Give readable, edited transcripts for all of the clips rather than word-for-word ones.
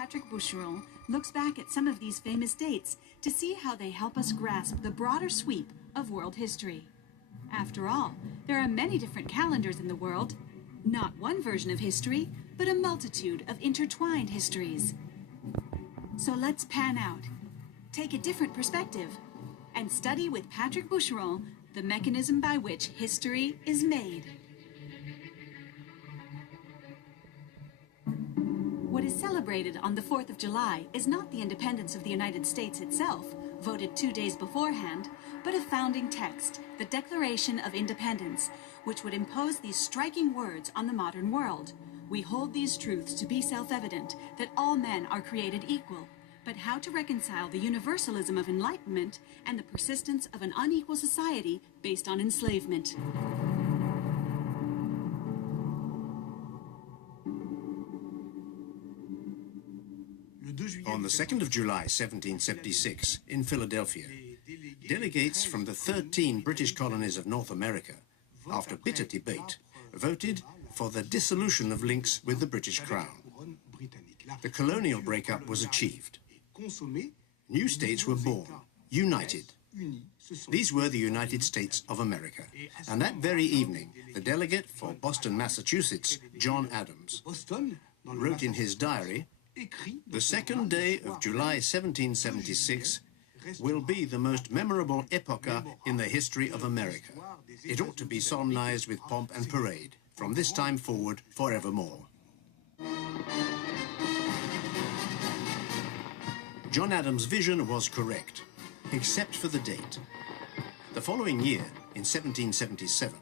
Patrick Boucheron looks back at some of these famous dates to see how they help us grasp the broader sweep of world history. After all, there are many different calendars in the world, not one version of history, but a multitude of intertwined histories. So let's pan out, take a different perspective, and study with Patrick Boucheron the mechanism by which history is made. What is celebrated on the 4th of July is not the independence of the United States itself, voted 2 days beforehand, but a founding text, the Declaration of Independence, which would impose these striking words on the modern world. We hold these truths to be self-evident, that all men are created equal, but how to reconcile the universalism of enlightenment and the persistence of an unequal society based on enslavement. On the 2nd of July 1776, in Philadelphia, delegates from the 13 British colonies of North America, after bitter debate, voted for the dissolution of links with the British Crown. The colonial breakup was achieved. New states were born, united. These were the United States of America. And that very evening, the delegate for Boston, Massachusetts, John Adams, wrote in his diary, "The 2nd day of July 1776 will be the most memorable epocha in the history of America. It ought to be solemnized with pomp and parade, from this time forward forevermore." John Adams' vision was correct, except for the date. The following year, in 1777,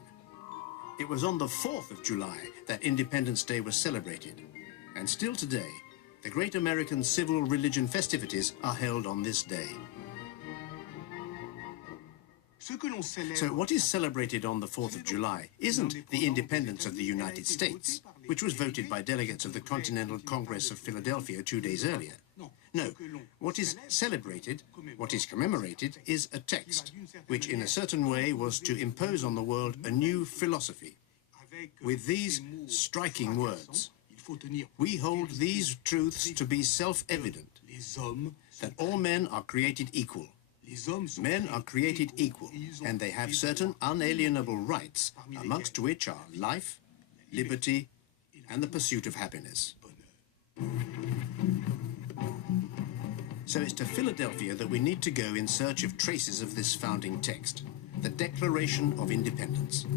it was on the 4th of July that Independence Day was celebrated, and still today, the great American civil religion festivities are held on this day. So what is celebrated on the 4th of July isn't the independence of the United States, which was voted by delegates of the Continental Congress of Philadelphia 2 days earlier. No, what is celebrated, what is commemorated, is a text, which in a certain way was to impose on the world a new philosophy. With these striking words, "We hold these truths to be self-evident, that all men are created equal. Men are created equal, and they have certain unalienable rights, amongst which are life, liberty, and the pursuit of happiness." So it's to Philadelphia that we need to go in search of traces of this founding text, the Declaration of Independence.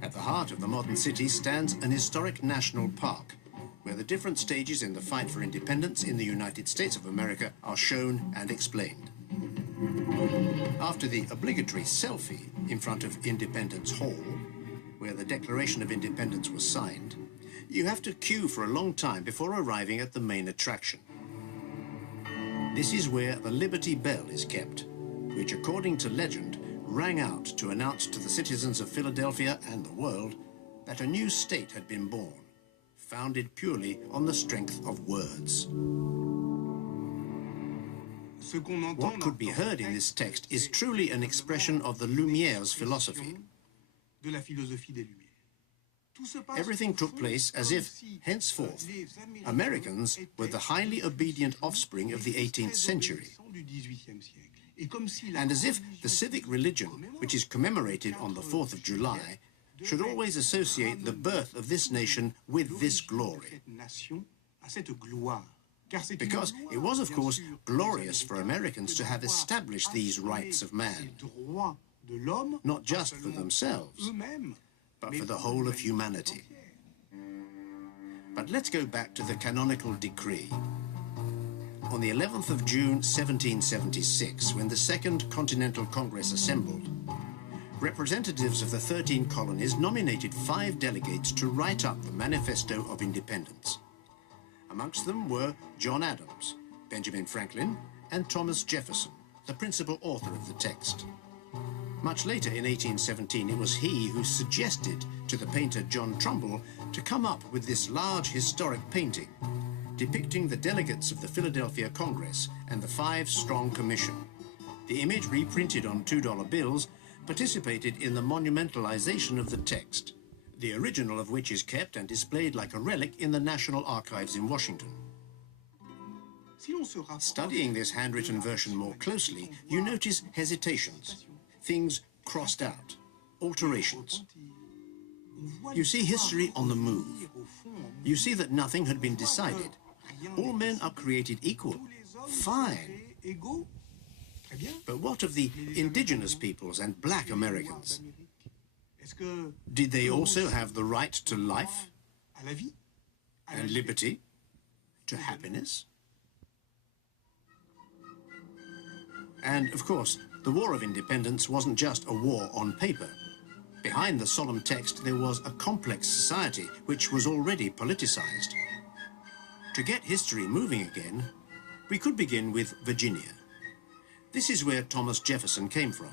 At the heart of the modern city stands an historic national park, where the different stages in the fight for independence in the United States of America are shown and explained. After the obligatory selfie in front of Independence Hall, where the Declaration of Independence was signed, you have to queue for a long time before arriving at the main attraction. This is where the Liberty Bell is kept, which, according to legend, rang out to announce to the citizens of Philadelphia and the world that a new state had been born, founded purely on the strength of words. What could be heard in this text is truly an expression of the Lumière's philosophy. Everything took place as if, henceforth, Americans were the highly obedient offspring of the 18th century, and as if the civic religion, which is commemorated on the 4th of July, should always associate the birth of this nation with this glory. Because it was, of course, glorious for Americans to have established these rights of man, not just for themselves, but for the whole of humanity. But let's go back to the canonical decree. On the 11th of June 1776, when the Second Continental Congress assembled, representatives of the 13 colonies nominated 5 delegates to write up the Manifesto of Independence. Amongst them were John Adams, Benjamin Franklin, and Thomas Jefferson, the principal author of the text. Much later, in 1817, it was he who suggested to the painter John Trumbull to come up with this large historic painting, depicting the delegates of the Philadelphia Congress and the 5-strong commission. The image, reprinted on $2 bills, participated in the monumentalization of the text, the original of which is kept and displayed like a relic in the National Archives in Washington. Studying this handwritten version more closely, you notice hesitations, things crossed out, alterations. You see history on the move. You see that nothing had been decided. All men are created equal. Fine. But what of the indigenous peoples and black Americans? Did they also have the right to life and liberty, to happiness? And, of course, the War of Independence wasn't just a war on paper. Behind the solemn text, there was a complex society which was already politicized. To get history moving again, we could begin with Virginia. This is where Thomas Jefferson came from,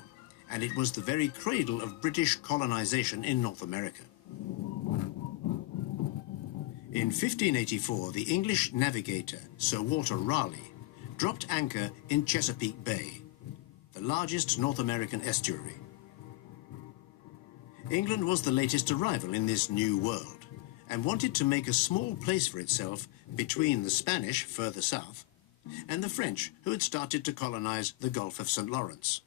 and it was the very cradle of British colonization in North America. In 1584, the English navigator, Sir Walter Raleigh, dropped anchor in Chesapeake Bay, the largest North American estuary. England was the latest arrival in this new world and wanted to make a small place for itself between the Spanish further south and the French, who had started to colonize the Gulf of St. Lawrence.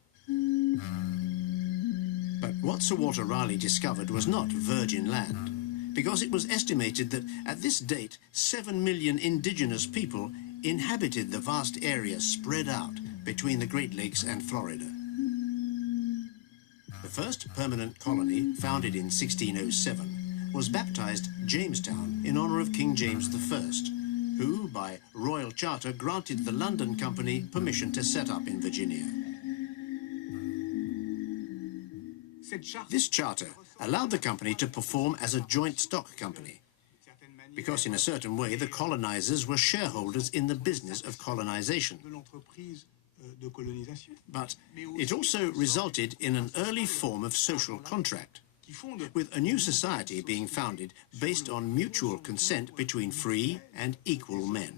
But what Sir Walter Raleigh discovered was not virgin land, because it was estimated that at this date 7 million indigenous people inhabited the vast area spread out between the Great Lakes and Florida. The first permanent colony, founded in 1607, was baptized Jamestown in honor of King James I, who, by royal charter, granted the London Company permission to set up in Virginia. This charter allowed the company to perform as a joint stock company, because in a certain way the colonizers were shareholders in the business of colonization. But it also resulted in an early form of social contract, with a new society being founded based on mutual consent between free and equal men.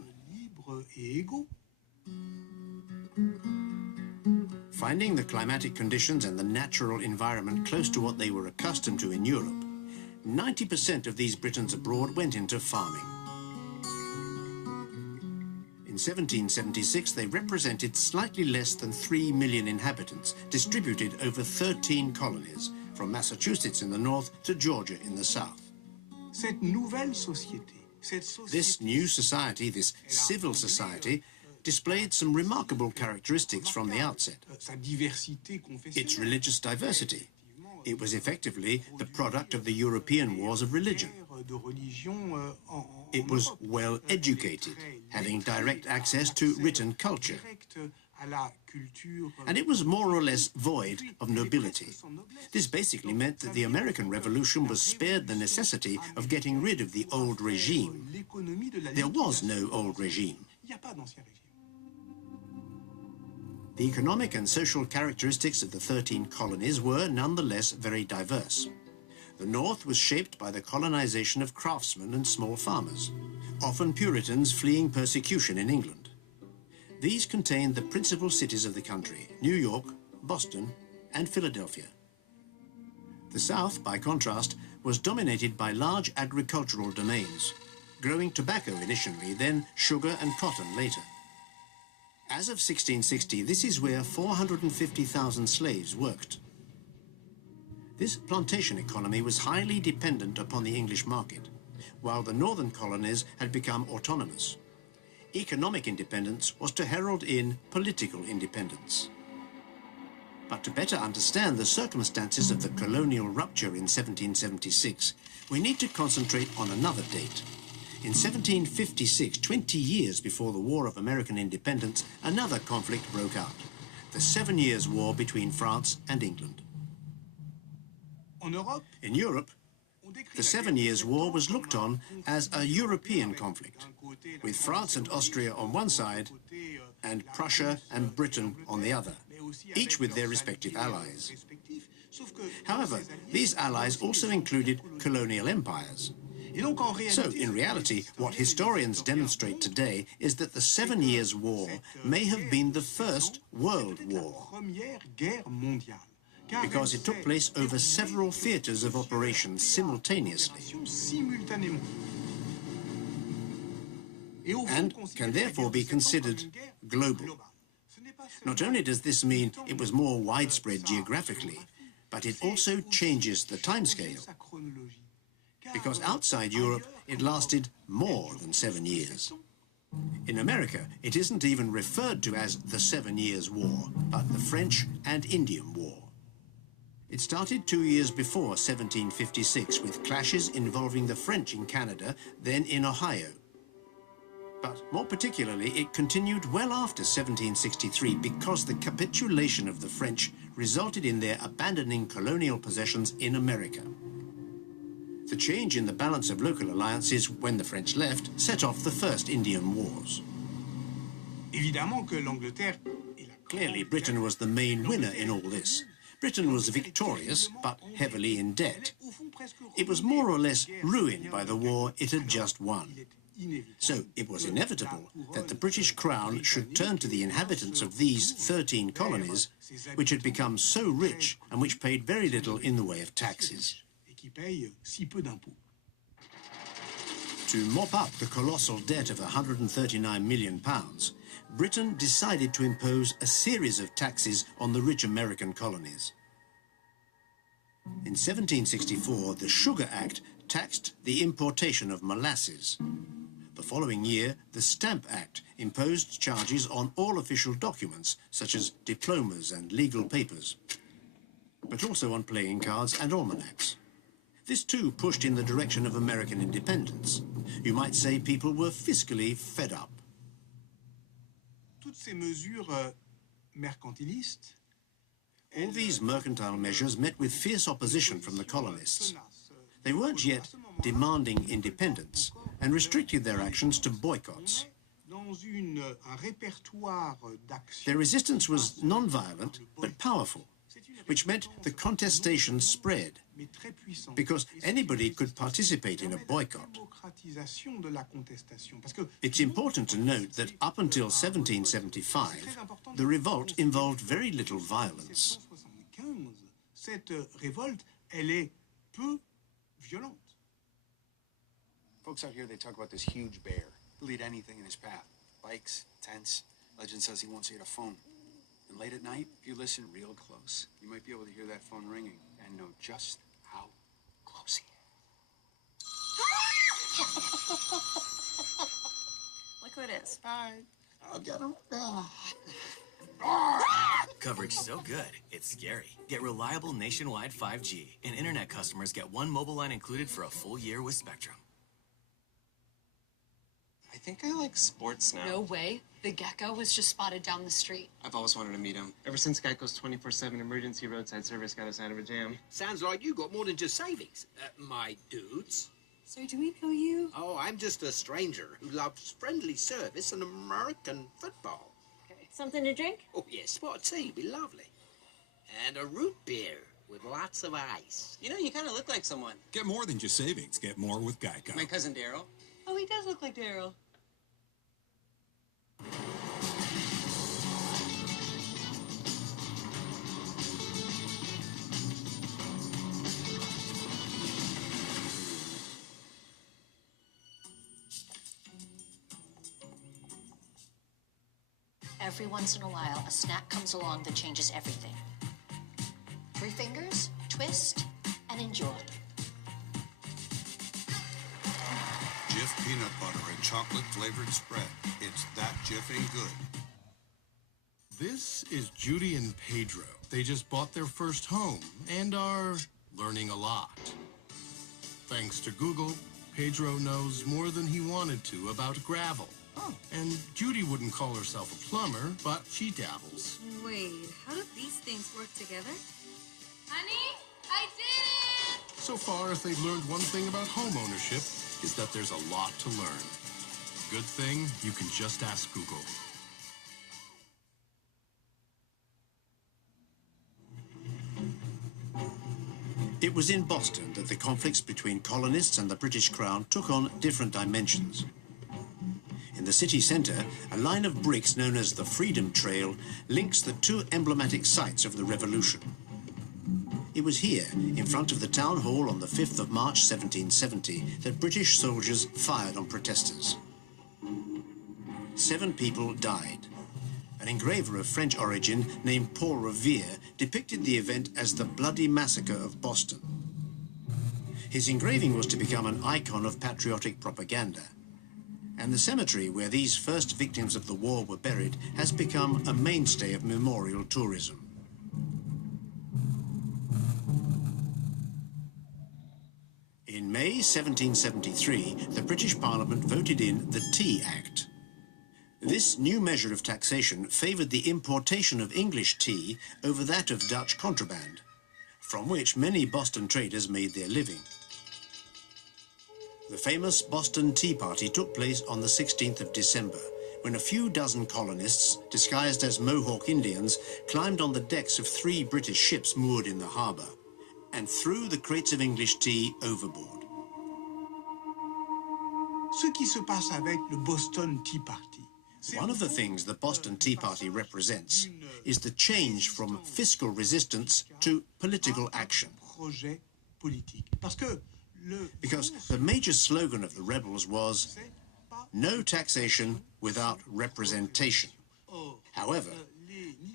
Finding the climatic conditions and the natural environment close to what they were accustomed to in Europe, 90% of these Britons abroad went into farming. In 1776, they represented slightly less than 3 million inhabitants, distributed over 13 colonies, from Massachusetts in the north to Georgia in the south. This new society, this civil society, displayed some remarkable characteristics from the outset. Its religious diversity. It was effectively the product of the European wars of religion. It was well educated, having direct access to written culture. And it was more or less void of nobility. This basically meant that the American Revolution was spared the necessity of getting rid of the old regime. There was no old regime. The economic and social characteristics of the 13 colonies were nonetheless very diverse. The north was shaped by the colonization of craftsmen and small farmers, often Puritans fleeing persecution in England. These contained the principal cities of the country, New York, Boston, and Philadelphia. The south, by contrast, was dominated by large agricultural domains, growing tobacco initially, then sugar and cotton later. As of 1660, this is where 450,000 slaves worked. This plantation economy was highly dependent upon the English market, while the northern colonies had become autonomous. Economic independence was to herald in political independence. But to better understand the circumstances of the colonial rupture in 1776, we need to concentrate on another date. In 1756, 20 years before the War of American Independence, another conflict broke out, the 7 Years' War between France and England. In Europe, the 7 Years' War was looked on as a European conflict, with France and Austria on one side and Prussia and Britain on the other, each with their respective allies. However, these allies also included colonial empires. So, in reality, what historians demonstrate today is that the 7 Years' War may have been the first World War. because it took place over several theatres of operations simultaneously, and can therefore be considered global. Not only does this mean it was more widespread geographically, but it also changes the timescale, because outside Europe it lasted more than 7 years. In America, it isn't even referred to as the 7 Years' War, but the French and Indian War. It started 2 years before 1756 with clashes involving the French in Canada, then in Ohio. But more particularly, it continued well after 1763 because the capitulation of the French resulted in their abandoning colonial possessions in America. The change in the balance of local alliances when the French left set off the first Indian Wars. Clearly, Britain was the main winner in all this. Britain was victorious, but heavily in debt. It was more or less ruined by the war it had just won. So it was inevitable that the British Crown should turn to the inhabitants of these 13 colonies, which had become so rich and which paid very little in the way of taxes. To mop up the colossal debt of £139 million, Britain decided to impose a series of taxes on the rich American colonies. In 1764, the Sugar Act taxed the importation of molasses. The following year, the Stamp Act imposed charges on all official documents, such as diplomas and legal papers, but also on playing cards and almanacs. This too pushed in the direction of American independence. You might say people were fiscally fed up. All these mercantile measures met with fierce opposition from the colonists. They weren't yet demanding independence and restricted their actions to boycotts. Their resistance was non-violent but powerful, which meant the contestation spread, because anybody could participate in a boycott. It's important to note that up until 1775, the revolt involved very little violence. Folks out here, they talk about this huge bear. He'll eat anything in his path. Bikes, tents. Legend says he won't see a phone. And late at night, if you listen real close, you might be able to hear that phone ringing and know just how close he is. Look who it is. Hi. I'll get him. Coverage so good, it's scary. Get reliable nationwide 5G, and internet customers get one mobile line included for a full year with Spectrum. I think I like sports now. No way. The gecko was just spotted down the street. I've always wanted to meet him. Ever since Geico's 24/7 emergency roadside service got us out of a jam. Sounds like you got more than just savings, my dudes. Sir, do we know you? Oh, I'm just a stranger who loves friendly service and American football. Okay. Something to drink? Oh, yes, spot of tea be lovely. And a root beer with lots of ice. You know, you kind of look like someone. Get more than just savings. Get more with Geico. My cousin Daryl. Oh, he does look like Daryl. Every once in a while, a snack comes along that changes everything. 3 fingers, twist, and enjoy. Jif peanut butter and chocolate flavored spread. It's that Jiffing good. This is Judy and Pedro. They just bought their first home and are learning a lot. Thanks to Google, Pedro knows more than he wanted to about gravel. Oh. And Judy wouldn't call herself a plumber, but she dabbles. Wait, how do these things work together? Honey, I did it! So far, if they've learned one thing about home ownership, is that there's a lot to learn. Good thing you can just ask Google. It was in Boston that the conflicts between colonists and the British Crown took on different dimensions. In the city centre, a line of bricks known as the Freedom Trail links the 2 emblematic sites of the Revolution. It was here, in front of the town hall on the 5th of March 1770, that British soldiers fired on protesters. 7 people died. An engraver of French origin named Paul Revere depicted the event as the Bloody Massacre of Boston. His engraving was to become an icon of patriotic propaganda. And the cemetery where these first victims of the war were buried has become a mainstay of memorial tourism. In May 1773, the British Parliament voted in the Tea Act. This new measure of taxation favoured the importation of English tea over that of Dutch contraband, from which many Boston traders made their living. The famous Boston Tea Party took place on the 16th of December, when a few dozen colonists, disguised as Mohawk Indians, climbed on the decks of 3 British ships moored in the harbour and threw the crates of English tea overboard. Ce qui se passe avec le Boston Tea Party. One of the things the Boston Tea Party represents is the change from fiscal resistance to political action. Because the major slogan of the rebels was, "No taxation without representation." However,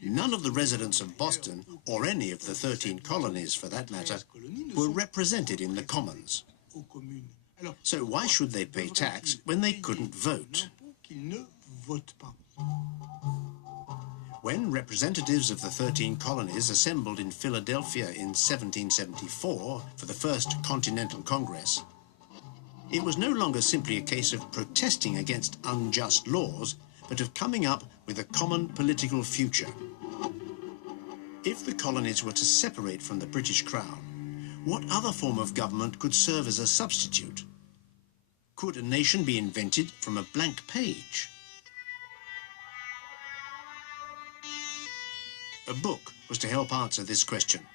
none of the residents of Boston, or any of the 13 colonies for that matter, were represented in the Commons. So why should they pay tax when they couldn't vote? When representatives of the 13 colonies assembled in Philadelphia in 1774 for the First Continental Congress, it was no longer simply a case of protesting against unjust laws, but of coming up with a common political future. If the colonies were to separate from the British Crown, what other form of government could serve as a substitute? Could a nation be invented from a blank page? A book was to help answer this question.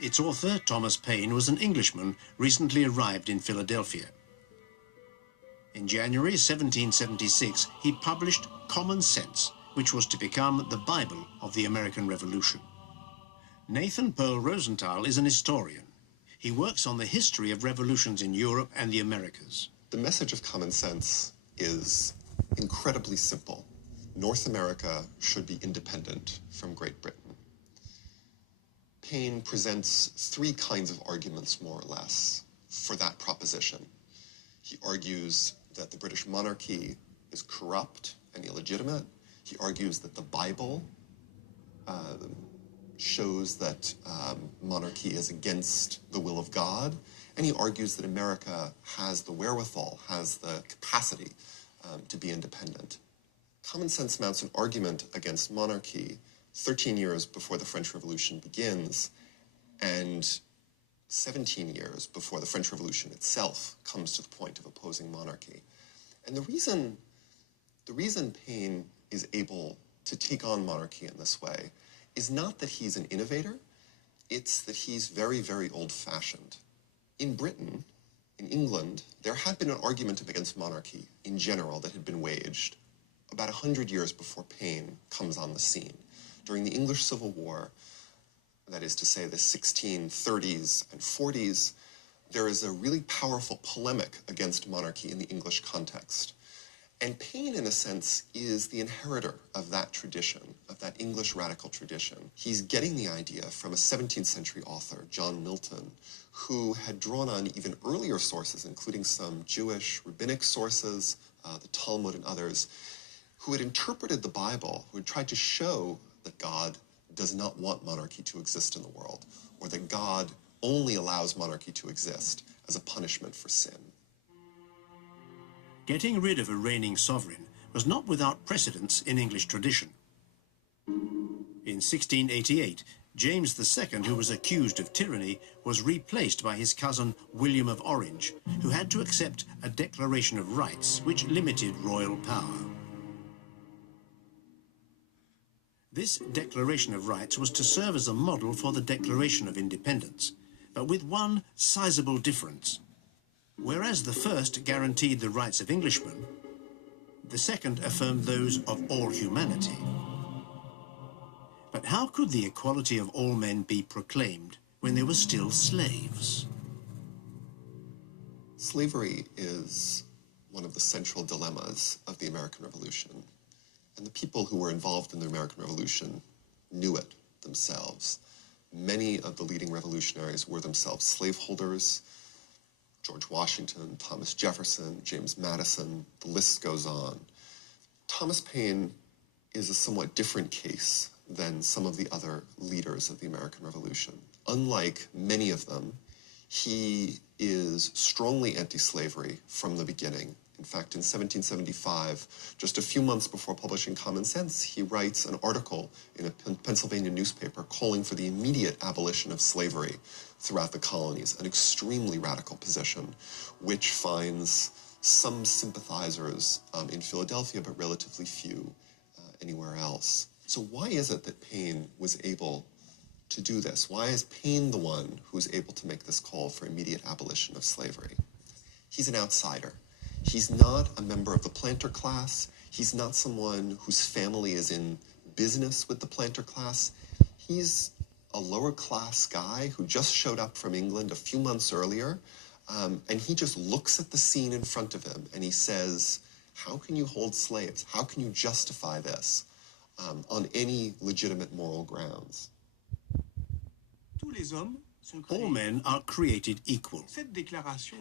Its author, Thomas Paine, was an Englishman recently arrived in Philadelphia. In January 1776, he published Common Sense, which was to become the Bible of the American Revolution. Nathan Pearl Rosenthal is an historian. He works on the history of revolutions in Europe and the Americas. The message of Common Sense is incredibly simple. North America should be independent from Great Britain. Paine presents 3 kinds of arguments, more or less, for that proposition. He argues that the British monarchy is corrupt and illegitimate. He argues that the Bible shows that monarchy is against the will of God. And he argues that America has the wherewithal, has the capacity to be independent. Common Sense mounts an argument against monarchy 13 years before the French Revolution begins, and 17 years before the French Revolution itself comes to the point of opposing monarchy. And the reason Paine is able to take on monarchy in this way is not that he's an innovator, it's that he's very, very old-fashioned. In Britain, in England, there had been an argument against monarchy in general that had been waged about 100 years before Paine comes on the scene. During the English Civil War, that is to say the 1630s and 40s, there is a really powerful polemic against monarchy in the English context. And Paine, in a sense, is the inheritor of that tradition, of that English radical tradition. He's getting the idea from a 17th century author, John Milton, who had drawn on even earlier sources, including some Jewish rabbinic sources, the Talmud and others, who had interpreted the Bible, who had tried to show that God does not want monarchy to exist in the world, or that God only allows monarchy to exist as a punishment for sin. Getting rid of a reigning sovereign was not without precedence in English tradition. In 1688, James II, who was accused of tyranny, was replaced by his cousin William of Orange, who had to accept a Declaration of Rights which limited royal power. This Declaration of Rights was to serve as a model for the Declaration of Independence, but with one sizable difference. Whereas the first guaranteed the rights of Englishmen, the second affirmed those of all humanity. But how could the equality of all men be proclaimed when they were still slaves. Slavery is one of the central dilemmas of the American Revolution. And the people who were involved in the American Revolution knew it themselves. Many of the leading revolutionaries were themselves slaveholders. George Washington, Thomas Jefferson, James Madison, the list goes on. Thomas Paine is a somewhat different case than some of the other leaders of the American Revolution. Unlike many of them, he is strongly anti-slavery from the beginning. In fact, in 1775, just a few months before publishing Common Sense, he writes an article in a Pennsylvania newspaper calling for the immediate abolition of slavery throughout the colonies, an extremely radical position, which finds some sympathizers in Philadelphia, but relatively few anywhere else. So why is it that Paine was able to do this? Why is Paine the one who's able to make this call for immediate abolition of slavery? He's an outsider. He's not a member of the planter class. He's not someone whose family is in business with the planter class. He's a lower class guy who just showed up from England a few months earlier, and he just looks at the scene in front of him and he says, how can you hold slaves? How can you justify this on any legitimate moral grounds? All men are created equal.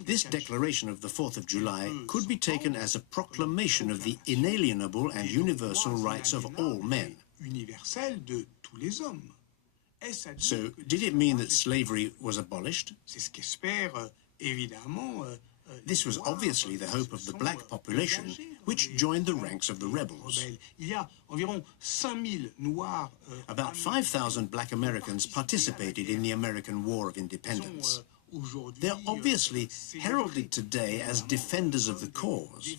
This declaration of the 4th of July could be taken as a proclamation of the inalienable and universal rights of all men. So, did it mean that slavery was abolished? This was obviously the hope of the black population, which joined the ranks of the rebels. About 5,000 black Americans participated in the American War of Independence. They're obviously heralded today as defenders of the cause.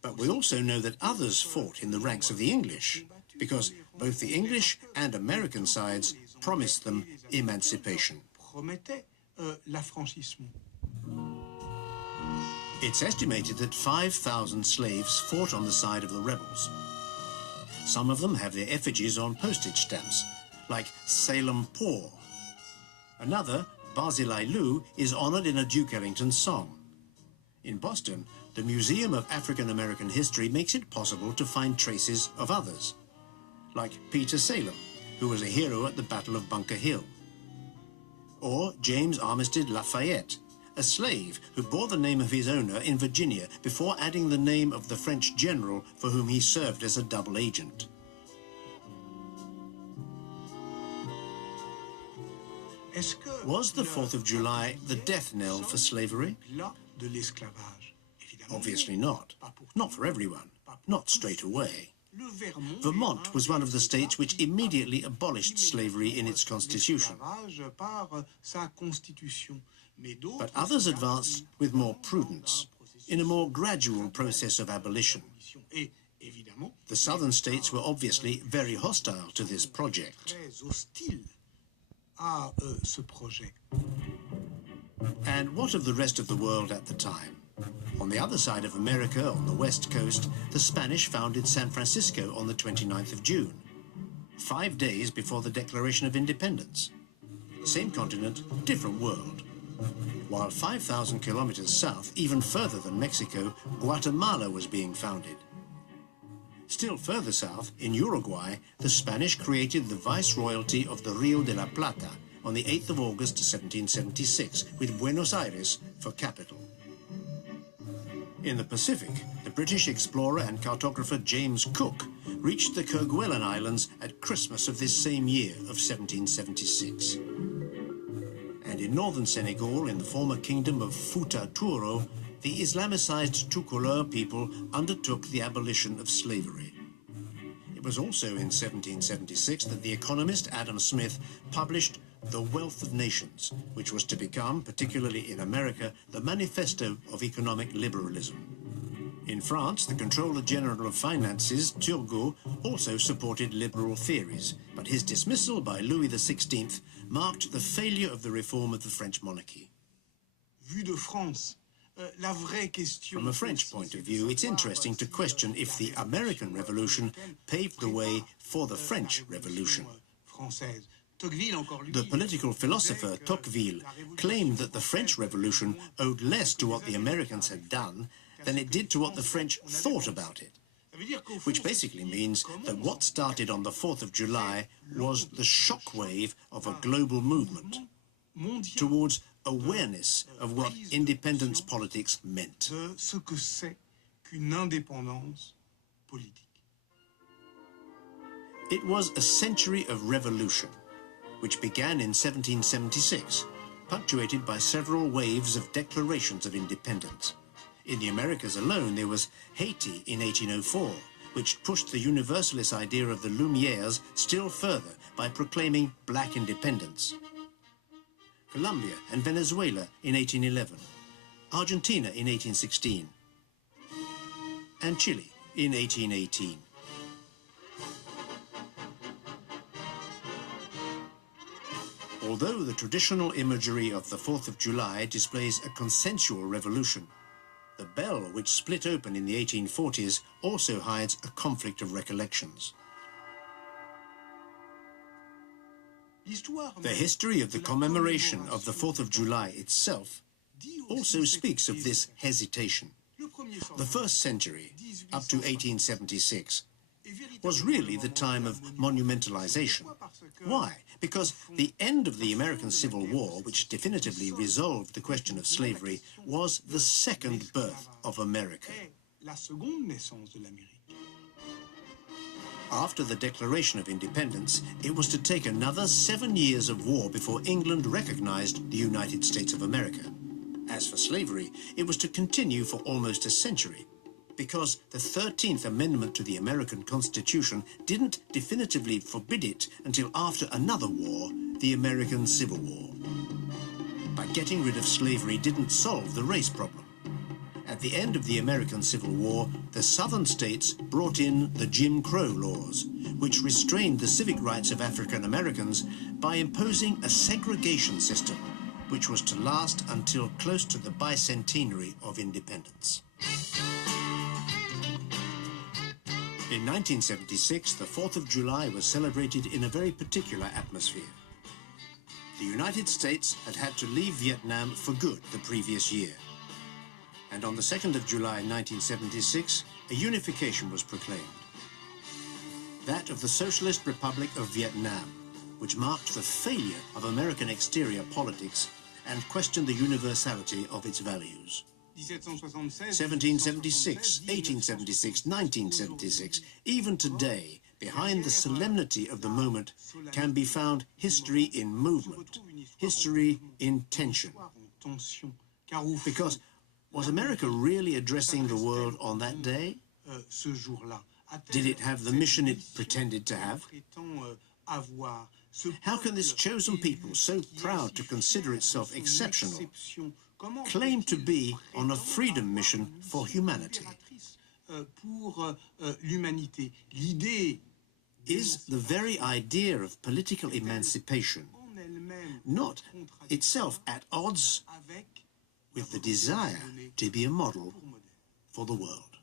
But we also know that others fought in the ranks of the English, because both the English and American sides promised them emancipation. It's estimated that 5,000 slaves fought on the side of the rebels. Some of them have their effigies on postage stamps, like Salem Poor. Another, Barzillai Lou, is honored in a Duke Ellington song. In Boston, the Museum of African American History makes it possible to find traces of others, like Peter Salem, who was a hero at the Battle of Bunker Hill. Or James Armistead Lafayette, a slave who bore the name of his owner in Virginia before adding the name of the French general for whom he served as a double agent. Was the 4th of July the death knell for slavery? Obviously not. Not for everyone. Not straight away. Vermont was one of the states which immediately abolished slavery in its constitution. But others advanced with more prudence, in a more gradual process of abolition. The southern states were obviously very hostile to this project. And what of the rest of the world at the time? On the other side of America, on the west coast, the Spanish founded San Francisco on the 29th of June, 5 days before the Declaration of Independence. Same continent, different world. While 5,000 kilometers south, even further than Mexico, Guatemala was being founded. Still further south, in Uruguay, the Spanish created the Viceroyalty of the Rio de la Plata on the 8th of August 1776, with Buenos Aires for capital. In the Pacific, the British explorer and cartographer James Cook reached the Kerguelen Islands at Christmas of this same year of 1776. And in northern Senegal, in the former kingdom of Fouta Touro, the Islamicized Toucouleur people undertook the abolition of slavery. It was also in 1776 that the economist Adam Smith published The Wealth of Nations, which was to become, particularly in America, the manifesto of economic liberalism. In France, the Controller General of Finances, Turgot, also supported liberal theories, but his dismissal by Louis XVI marked the failure of the reform of the French monarchy. From a French point of view, it's interesting to question if the American Revolution paved the way for the French Revolution. The political philosopher Tocqueville claimed that the French Revolution owed less to what the Americans had done than it did to what the French thought about it, which basically means that what started on the 4th of July was the shockwave of a global movement towards awareness of what independence politics meant. It was a century of revolution, which began in 1776, punctuated by several waves of declarations of independence. In the Americas alone, there was Haiti in 1804, which pushed the universalist idea of the Lumières still further by proclaiming black independence. Colombia and Venezuela in 1811, Argentina in 1816, and Chile in 1818. Although the traditional imagery of the 4th of July displays a consensual revolution, the bell which split open in the 1840s also hides a conflict of recollections. The history of the commemoration of the 4th of July itself also speaks of this hesitation. The first century, up to 1876, was really the time of monumentalization. Why? Because the end of the American Civil War, which definitively resolved the question of slavery, was the second birth of America. After the Declaration of Independence, it was to take another 7 years of war before England recognized the United States of America. As for slavery, it was to continue for almost a century, because the 13th Amendment to the American Constitution didn't definitively forbid it until after another war, the American Civil War. But getting rid of slavery didn't solve the race problem. At the end of the American Civil War, the Southern states brought in the Jim Crow laws, which restrained the civic rights of African Americans by imposing a segregation system, which was to last until close to the bicentenary of independence. In 1976, the 4th of July was celebrated in a very particular atmosphere. The United States had to leave Vietnam for good the previous year. And on the 2nd of July 1976, a unification was proclaimed. That of the Socialist Republic of Vietnam, which marked the failure of American exterior politics and questioned the universality of its values. 1776, 1876, 1976, even today, behind the solemnity of the moment can be found history in movement, history in tension. Because was America really addressing the world on that day? Did it have the mission it pretended to have? How can this chosen people, so proud to consider itself exceptional, claim to be on a freedom mission for humanity? Is the very idea of political emancipation not itself at odds with the desire to be a model for the world?